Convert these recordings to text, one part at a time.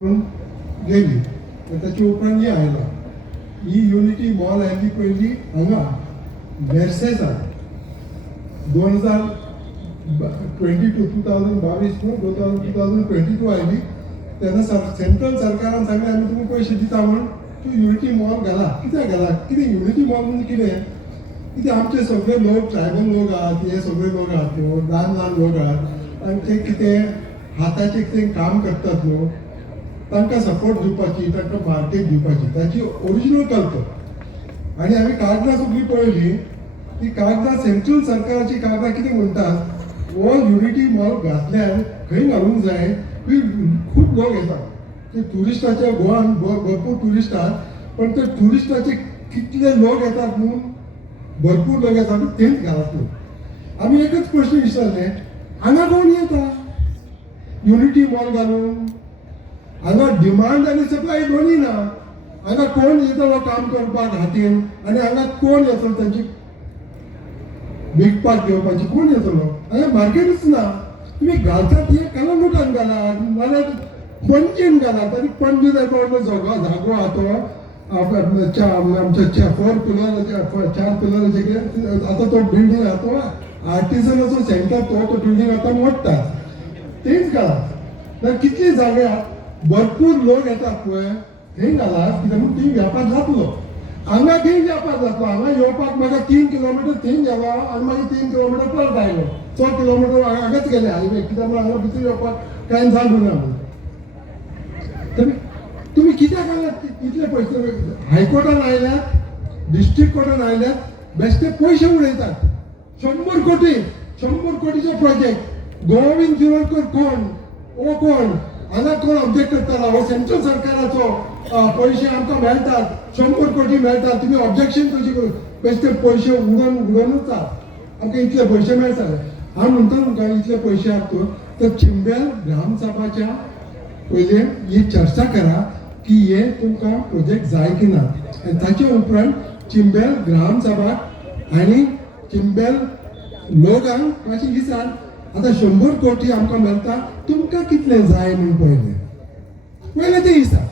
गेली तर त्याची उपरांत आयला ही युनिटी मॉल आयली पयली हांगा वेर्सेसा 2022 आयली तेन्ना सेंट्रल सरकारान सांगलें आमी तुमकां पयशे दिता म्हूण तूं युनिटी मॉल घाला कित्याक घाला कितें युनिटी मॉल म्हणजे कितें आमचे सगळे लोक ट्रायबल लोक आहात हे सगळे लोक आहात न्हू ल्हान ल्हान लोक आहात आनी ते कितें हाताचें कितें काम करतात न्हू तांकां सपोर्ट दिवपाची तांकां मार्केट दिवपाची ताची ओरिजिनल कल्चर आनी आमी कागदां सगळीं पळयली ती कागदां सेंट्रल सरकाराची कागदां कितें म्हणटात हो युनिटी मॉल घातल्यार खंय घालूंक जाय खूब लोक येतात ते ट्युरिस्टाचे गोवान भरपूर ट्युरिस्ट आहात पण ते ट्युरिस्टाचे कितले लोक येतात म्हणून भरपूर लोक येतात तेच घालत न्हू आमी एकच प्रश्न विचारले हांगा कोण येता युनिटी मॉल घालून हांगा डिमांड आनी सप्लाय दोन्ही ना हांगा कोण येतलो काम करपाक हातीन आनी हांगा कोण येतलो तांची विकपाक घेवपाची कोण येतलो हांगा मार्केटूच ना तुम्ही घालतात हे कलंगुटान घालात नाल्यार पणजेन घालात आनी पणजे जागो जागो आहा तो आमच्या 4 पिलराचे आता तो बिल्डींग आहा तो आर्टिझनाचो सेंटर तो बिल्डींग आता मोडटा तेच घालात तर कितली जागे आहात भरपूर लोक येतात पळय थंय घालात कित्याक म्हूण थंय व्यापार जातलो हांगा खंय व्यापार जातलो हांगा येवपाक म्हाका 3 किलोमिटर थंय गेलो आनी मागीर 3 किलोमिटर परत आयलो 100 किलोमिटर हांगाच गेले हायवे कित्याक हांगा भितर येवपाक कांय जागो ना म्हणून तुमी कित्याक हांगा इतले पयशे हायकोर्टान आयल्यात डिस्ट्रिक्ट कोर्टान आयल्यात बेश्टे पयशे उडयतात 100 कोटीचो प्रोजेक्ट गोविंद शिरोडकर कोण ओ कोण हांगा कोण ऑब्जेक्ट करतालो हो सेंट्रल सरकाराचो पयशे आमकां मेळटात 100 कोटी मेळटात तुमी ऑब्जेक्शन कशी करून बेश्टे पयशे उडोवनूच आमकां इतले पयशे मेळटाले हांव म्हणटा तुमकां इतले पयशे आहात तर चिंबेल ग्रामसभाच्या पयले ही चर्चा करा की हे तुमकां प्रोजेक्ट जाय की ना आनी ताचे उपरांत चिंबेल ग्रामसभा आनी चिंबेल लोकांक मातशें विचार आता 100 कोटी आमकां मेळटा तुमकां कितले जाय म्हणून पयले ते दिसा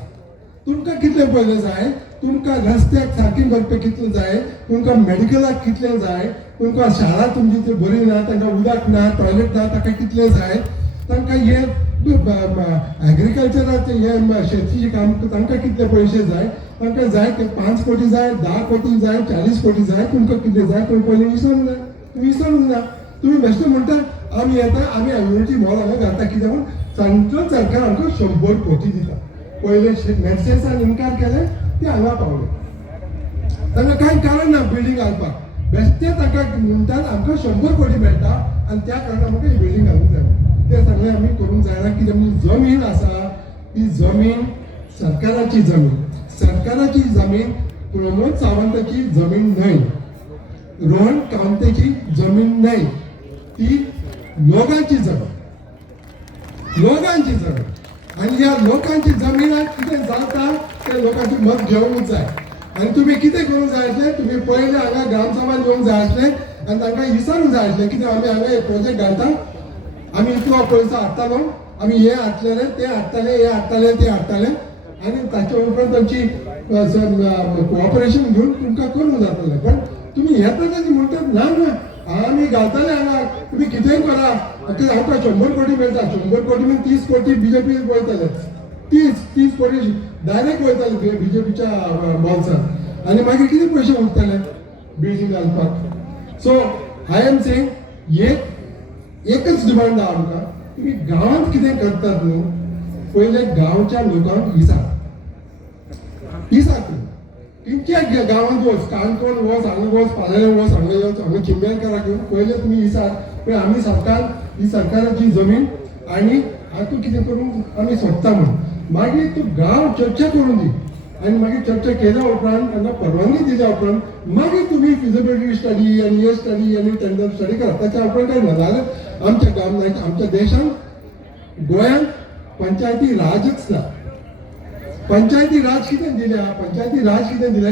तुमकां कितले पयले जाय तुमकां रस्त्याक सारकें करपाक कितले जाय तुमकां मेडिकलाक कितले जाय तुमकां शाळा तुमची ती बरी ना तांकां उदक ना टॉयलेट ना ताका कितले जाय तांकां हे एग्रीकल्चराचे हे शेतीचे काम तांकां कितले पयशे जाय तांकां जाय ते 5 कोटी जाय 10 कोटी जाय 40 कोटी जाय तुमकां कितले जाय पूण पयले विचारूंक जाय तुमी विचारूंक ना तुम्ही बेश्टे म्हणटा आमी येता आमी युनिटी मॉल हांगा घालता कित्याक म्हणून सेंट्रल सरकार आमकां 100 कोटी दिता पयले मेर्सेसान इन्कार केले ते हांगा पावले तांकां कांय कारण ना बिल्डींग घालपाक बेश्टे तांकां म्हणटात आमकां 100 कोटी मेळटा आनी त्या कारणान आमकां ही बिल्डींग घालूंक जाय ते सगळें आमी करूंक जायना कित्याक जमीन आसा ती जमीन सरकाराची जमीन प्रमोद सावंताची जमीन न्हय रोहन कामतेची जमीन न्हय ती लोकांची जमीन आणि ह्या लोकांची जमीनाक कितें जाता ते लोकांची मत घेवूंक जाय आनी तुमी कितें करूंक जाय आसलें तुमी पयले हांगा ग्रामसभान येवंक जाय आसलें आनी तांकां विचारूंक जाय आसलें कित्याक आमी हांगा एक प्रोजेक्ट घालता आमी इतलो पयसो हाडटालो आमी हे हाडटले ते हाडटले आनी ताचे उपरांत तांची कोऑपरेशन घेवन तुमकां करूंक जातलें पण तुमी येता तेन्ना म्हणटात ना आमी घालतले हांगा तुमी कितेंय करा आमकां 100 कोटी मेळटा 100 कोटी म्हणजे 30 कोटी बीजेपी वयतले 30 कोटी डायरेक्ट वयतले बीजेपीच्या मॉल्सान आनी मागीर कितें पयशे उरतले बिल्डींग घालपाक सो आय एम सेइंग एकच डिमांड आहा आमकां तुमी गांवांत कितें करतात न्हू पयले गांवच्या लोकांक विचार तुमच्या गांवांत वच काणकोण वच हांगा वच पाळोळ्या वच हांगा येवच हांगा चिंबेलकाराक घेवन पयले तुमी विचार पळय आमी सरकार ही सरकाराची जमीन आनी हातूंत कितें करून आमी सोदता म्हणून मागीर तूं गांव चर्चा करून दी आनी मागीर चर्चा केल्या उपरांत तांकां परवानगी दिल्या उपरांत मागीर तुमी फिजिबिलिटी स्टडी आनी हे स्टडी आनी टेंडर स्टडी करा ताच्या उपरांत काय ना जाल्यार आमच्या देशांत गोंयांत पंचायती राजच ना पंचायती राज कितें दिल्या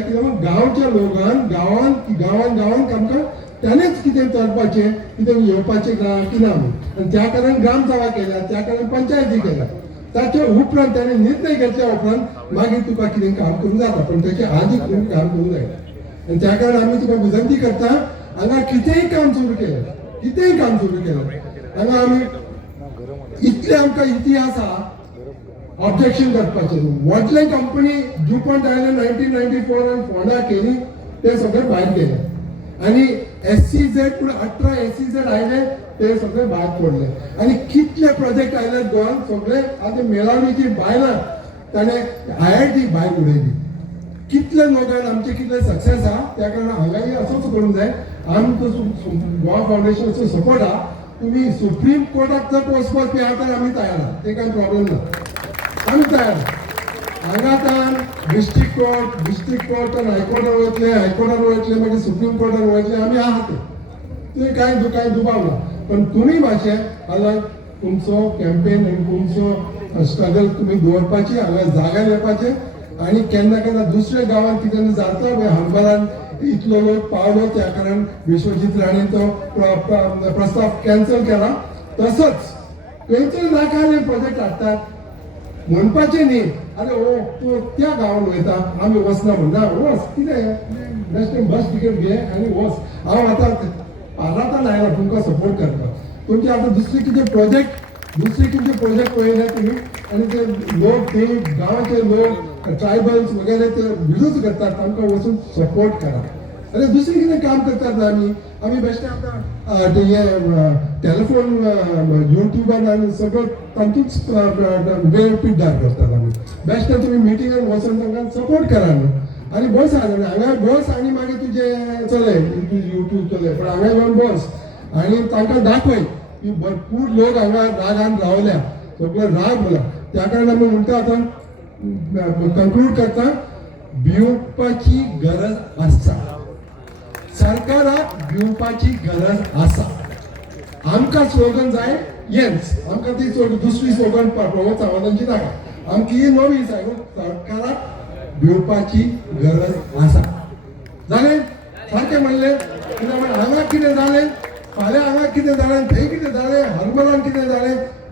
कित्याक गांवच्या लोकांक गांवांत आमकां त्यानेच कितें करपाचें कितें येवपाचें की ना म्हणून आनी त्या कारण ग्रामसभा केल्या त्या कारण पंचायती केल्या ताचे उपरांत त्याने निर्णय घेतल्या उपरांत मागीर तुका कितें काम करूंक जाता पण त्याचे आदी तुम्ही काम करूंक जाय आनी त्या कारण आमी तुका विनंती करता हांगा कितेंय काम सुरू केलें कितेंय काम सुरू केलें हांगा आमी इतले आमकां इतिहास आहा ऑब्जेक्शन करपाचें व्हडले कंपनी ड्युपॉन्ट आयले 1994 आनी फोंडा केली ते सगळे भायर गेले आनी SEZ पूण 18 SEZ आयले ते सगळे भायर पडले आनी कितले प्रोजेक्ट आयले गोंयान सगळे आतां मेळावळीची बायलां ताणें IIT भायर उडयली कितले लोकांक आमचे कितले सक्सेस आहा त्या कारण हांगाय असोच करूंक जाय आमचो गोवा फावंडेशनाचो सपोर्ट आहा तुम्ही सुप्रीम कोर्टाक जर वचपाक आहा तर आमी तयार आहा ते कांय प्रॉब्लेम ना आमी तयार हांगाच्यान डिस्ट्रिक्ट कोर्ट हायकोर्टार वयतले हायकोर्टार वयतले मागीर सुप्रीम कोर्टार वयतले आमी आहा ते कांय दुबाव ना पण तुमी मातशें हांगा तुमचो कॅम्पेन आनी तुमचो स्ट्रगल तुमी दवरपाची हांगा जाग्यार येवपाचें आनी केन्ना केन्ना दुसऱ्या गांवांत कितें जाता हरबरान इतलो लोक पावलो त्या कारण विश्वजीत राणेन तो प्रस्ताव कॅन्सल केला तसंच खंयचो नाकाले प्रोजेक्ट हाडटात म्हणपाचें न्ही अरे ओ तूं त्या गांवांत वयता आमी वचना म्हणटा वच कितें बेस्ट बस तिकेट घे आनी वच हांव आतां पारातान आयला तुमकां सपोर्ट करपाक तुमचे आतां दुसरे कितें प्रोजेक्ट पळयले तुमी आनी ते लोक ते गांवाचे लोक ट्रायबल्स वगैरे ते विरोध करतात तांकां वचून सपोर्ट करा अरे दुसरें कितें काम करतात आमी बेश्टे आतां टॅलिफोन युट्यूबार आनी सगळो तांतूच वेळ पिड्डार करतात आमी बेश्टे तुमी मिटिंगान वचून तांकां सपोर्ट करा न्हू आनी बस हांगा बस आनी मागीर तुजें चलय युट्यूब चलय पण हांगा येवन बस आनी तांकां दाखय की भरपूर लोक हांगा रागान रावल्या सगळे राग बोला त्या कारण आमी म्हणटा आतां कंक्लूड करता भिवपाची गरज आसा सरकाराक भिवपाची गरज आसा आमकां स्लोगन जाय येंच आमकां ती दुसरी स्लोगन प्रमोद सावंतांची नाका आमची ही नवी सरकाराक भिवपाची गरज आसा जालें सारकें म्हणलें कित्याक हांगा कितें जालें फाल्यां हांगा कितें जालें थंय कितें जालें हरमलान कितें जालें